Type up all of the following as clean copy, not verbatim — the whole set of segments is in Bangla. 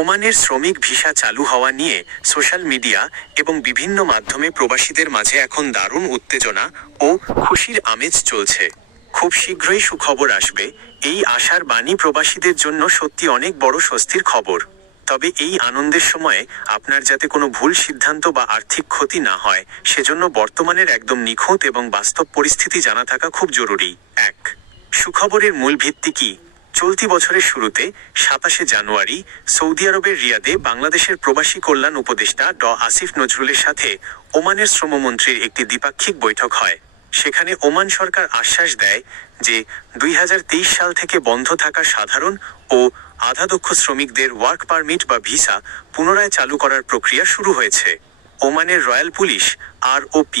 ওমানের শ্রমিক ভিসা চালু হওয়া নিয়ে সোশ্যাল মিডিয়া এবং বিভিন্ন মাধ্যমে প্রবাসীদের মাঝে এখন দারুণ উত্তেজনা ও খুশির আমেজ চলছে। খুব শীঘ্রই সুখবর আসবে, এই আশার বাণী প্রবাসীদের জন্য সত্যি অনেক বড় স্বস্তির খবর। তবে এই আনন্দের সময়ে আপনার যাতে কোনো ভুল সিদ্ধান্ত বা আর্থিক ক্ষতি না হয়, সেজন্য বর্তমানের একদম নিখুঁত এবং বাস্তব পরিস্থিতি জানা থাকা খুব জরুরি। ১. সুখবরের মূল ভিত্তি কি? চলতি বছরের শুরুতে ২৭শে জানুয়ারি সৌদি আরবের রিয়াদে বাংলাদেশের প্রবাসী কল্যাণ উপদেষ্টা আসিফ নজরুলের সাথে ওমানের শ্রমমন্ত্রীর একটি দ্বিপাক্ষিক বৈঠক হয়। সেখানে ওমান সরকার আশ্বাস দেয় যে ২০২৩ সাল থেকে বন্ধ থাকা সাধারণ ও আধাদক্ষ শ্রমিকদের ওয়ার্ক পারমিট বা ভিসা পুনরায় চালু করার প্রক্রিয়া শুরু হয়েছে। ওমানের রয়্যাল পুলিশ ROP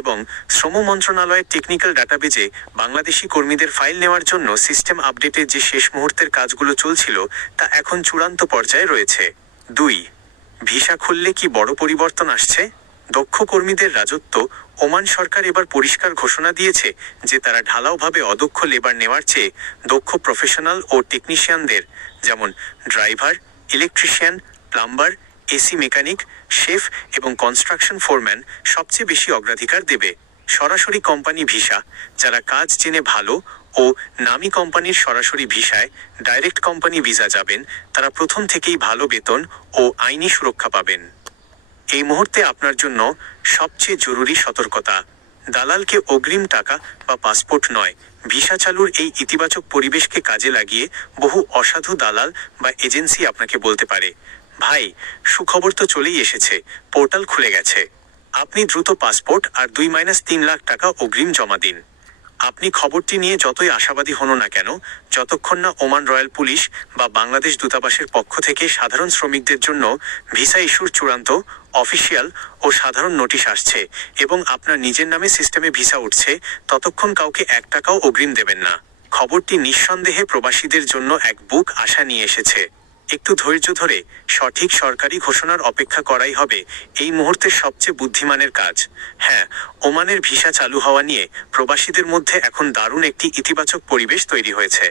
এবং শ্রম মন্ত্রণালয়ের টেকনিক্যাল ডাটাবেজে বাংলাদেশি কর্মীদের ফাইল নেওয়ার জন্য সিস্টেম আপডেটের যে শেষ মুহূর্তের কাজগুলো চলছিল তা এখন চূড়ান্ত পর্যায়ে রয়েছে। ২. ভিসা খুললে কি বড় পরিবর্তন আসছে? দক্ষ কর্মীদের রাজত্ব। ওমান সরকার এবার পরিষ্কার ঘোষণা দিয়েছে যে তারা ঢালাওভাবে অদক্ষ লেবার নেওয়ার চেয়ে দক্ষ প্রফেশনাল ও টেকনিশিয়ানদের, যেমন driver, electrician, plumber, AC mechanic, chef এবং কনস্ট্রাকশন ফোরম্যান সবচেয়ে বেশি অগ্রাধিকার দেবে। সরাসরি কোম্পানি ভিসা, যারা কাজ জেনে ভালো ও নামী কোম্পানির সরাসরি ভিসায় ডাইরেক্ট কোম্পানি ভিসা যাবেন, তারা প্রথম থেকেই ভালো বেতন ও আইনি সুরক্ষা পাবেন। এই মুহূর্তে আপনার জন্য সবচেয়ে জরুরি সতর্কতা, দালালকে অগ্রিম টাকা বা পাসপোর্ট নয়, ভিসা চালুর এই ইতিবাচক পরিবেশকে কাজে লাগিয়ে বহু অসাধু দালাল বা এজেন্সি আপনাকে বলতে পারে, ভাই, সুখবর তো চলেই এসেছে, পোর্টাল খুলে গেছে, আপনি দ্রুত পাসপোর্ট আর 2-3 লাখ টাকা অগ্রিম জমা দিন। আপনি খবরটি নিয়ে যতই আশাবাদী হন না কেন, যতক্ষণ না ওমান রয়্যাল পুলিশ বা বাংলাদেশ দূতাবাসের পক্ষ থেকে সাধারণ শ্রমিকদের জন্য ভিসা ইস্যুর চূড়ান্ত, অফিসিয়াল ও সাধারণ নোটিশ আসছে এবং আপনার নিজের নামে সিস্টেমে ভিসা উঠছে, ততক্ষণ কাউকে 1 টাকাও অগ্রিম দেবেন না। খবরটি নিঃসন্দেহে প্রবাসীদের জন্য এক বুক আশা নিয়ে এসেছে। একটু ধৈর্য ধরে সঠিক সরকারি ঘোষণার অপেক্ষা করাই হবে এই মুহূর্তের সবচেয়ে বুদ্ধিমানের কাজ। হ্যাঁ, ওমানের ভিসা চালু হওয়া নিয়ে প্রবাসীদের মধ্যে এখন দারুণ একটি ইতিবাচক পরিবেশ তৈরি হয়েছে।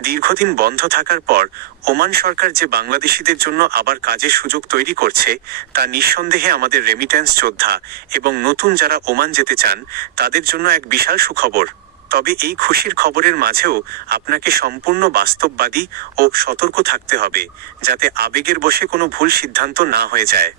দীর্ঘদিন বন্ধ থাকার পর ওমান সরকার যে বাংলাদেশিদের জন্য আবার কাজের সুযোগ তৈরি করছে, তা নিঃসন্দেহে আমাদের রেমিট্যান্স যোদ্ধা এবং নতুন যারা ওমান যেতে চান তাদের জন্য এক বিশাল সুখবর। তবে এই খুশির খবরের মাঝেও আপনাকে সম্পূর্ণ বাস্তববাদী ও সতর্ক থাকতে হবে, যাতে আবেগের বশে কোনো ভুল সিদ্ধান্ত না হয়ে যায়।